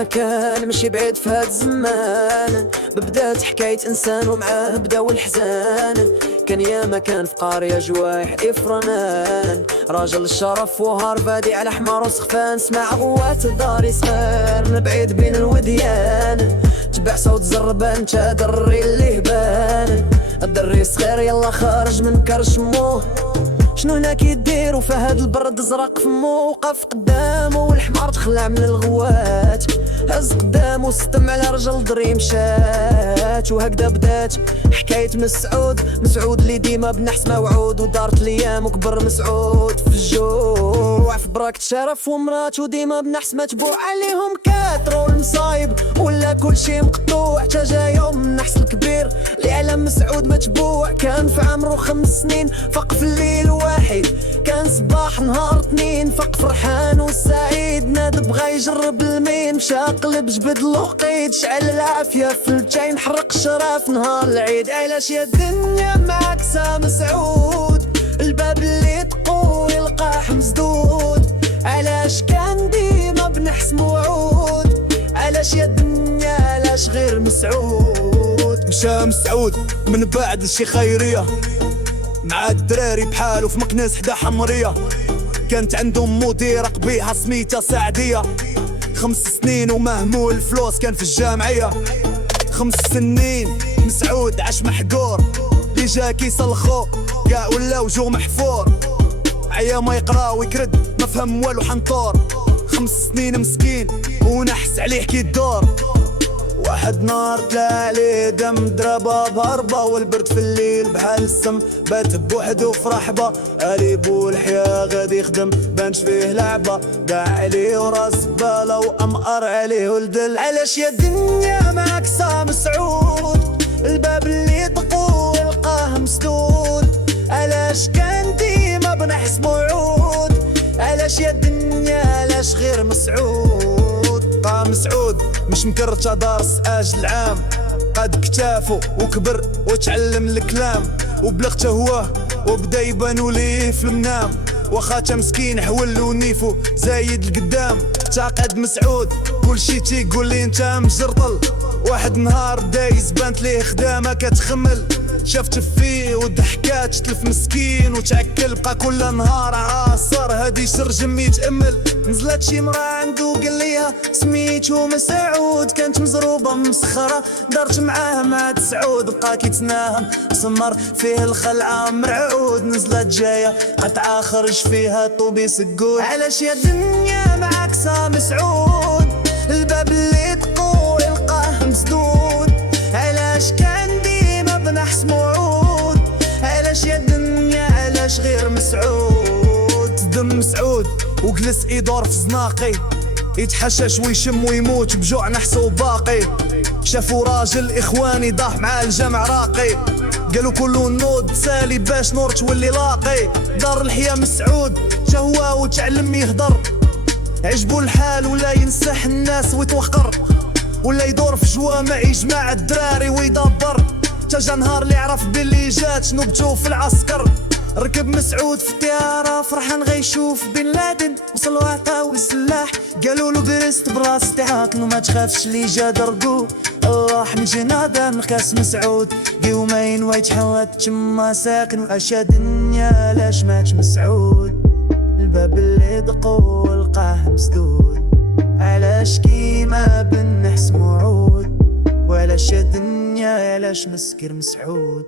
مكان ماشي بعيد في هاد الزمان، ببدات حكاية إنسان ومعاه بداو الحزان. كان يا مكان في قرية جوايح إفرنان، راجل الشرف وهارفادي على حمار وسخفان. سمع غوات داري صغير من بعيد بين الوديان، تبع صوت زربان تا دري اللي هبان. الدري صغير يلا خارج من كرش موه، شنو هنا كيدير في هاد البرد زرق فمو. وقف قدامه والحمار تخلع من الغوات، هز قدامه واستمع على رجل دري مشات. وهكذا بدات حكاية مسعود اللي ديما بنحس موعود. ودارت الايام وكبر مسعود في الجوع، في بركة شرف ومرات وديما بنحس متبوع عليهم. كاترو المصايب ولا كل شي مقطوع، تا جا يوم النحس الكبير اللي على مسعود متبوع. كان في عمره 5 سنين فق في الليل واحد، كان صباح نهار 2 فق فرحان وسعيد. ناد بغا يجرب المين، مشى قلب جبد له قيد. شعل العافية في الجاي نحرق الشراف نهار العيد. علاش يا الدنيا معكسة مسعود، الباب اللي تقول يلقاه مسدود. علاش كان ديما بنحس موعود، علاش يا الدنيا علاش غير مسعود. مشى مسعود من بعد شي خيرية مع الدراري بحالو في مكناس حدا حمرية. كانت عندهم مديرة قبيحة سميتها سعدية، 5 سنين ومهمول الفلوس كان في الجامعية. 5 سنين مسعود عاش محقور، اللي جا كيسلخو كاع ولا وجو محفور. عيا ما يقرا ويكرد ما فهم والو حنطور، 5 سنين مسكين ونحس عليه كي الدور. واحد نهار طلع عليه دم ضربه بهربه، والبرد في الليل بحال السم بات بوحدو في رحبه. قريبو الحياه غادي يخدم بانش فيه لعبه، داع عليه وراس باله وامقر عليه ولدل. علاش يا الدنيا معكسه مسعود، الباب اللي دقو يلقاه مسدود. علاش كان ديما بنحس موعود، علاش يا الدنيا علاش غير مسعود. مسعود مش مكرت دارس اجل عام، قد كتافو وكبر وتعلم الكلام. وبلغته هو وبدا يبانو ليه في المنام، وخاتا مسكين حول ونيفو زايد القدام. تعقد مسعود كلشي تيقول لي انت مجرطل. واحد نهار دايز بانت ليه خدامه كتخمل، شافت فيه وضحكات تلف مسكين وتعكل. بقى كل نهار عاصر هادي شرجم يتأمل. نزلت شي مرا عندو قال ليها سميتو مسعود، كانت مزروبة مسخرة دارت معاه مع سعود. بقى كيتناهم سمر فيه الخلعة مرعود، نزلت جاية قطعة خرج فيها طوبي سقود. علاش يا الدنيا معاكسة مسعود، الباب اللي دقو يلقاه مسدود. علاش كان ديما بنحس موعود، علاش يا الدنيا علاش غير مسعود. دم مسعود وجلس يدور في زناقي، يتحشش ويشم ويموت بجوع نحسو باقي. شافو راجل اخواني ضاح مع الجمع راقي، قالوا كلو نوض سالي باش نور تولي لاقي. دار الحياة مسعود جا هو وتعلم يهدر، عجبو الحال ولا ينسح الناس ويتوقر، ولا يدور في جوامع يجمع الدراري ويدبر. تجا نهار اللي عرف باللي جات نوبتو في العسكر، ركب مسعود في الطيارة فرحان غيشوف بن لادن. وصلوا عطاو السلاح قالوا له برست براس تاعك وما تخافش اللي جا درقو. الله من جنادة من خاس مسعود يومين ويتحوت تما ساكن. واشيا دنيا لاش مات مسعود، الباب اللي دقو لقاه مسدود. علاش كيما بنحس موعود، وعلاش يا دنيا علاش مسكر مسعود.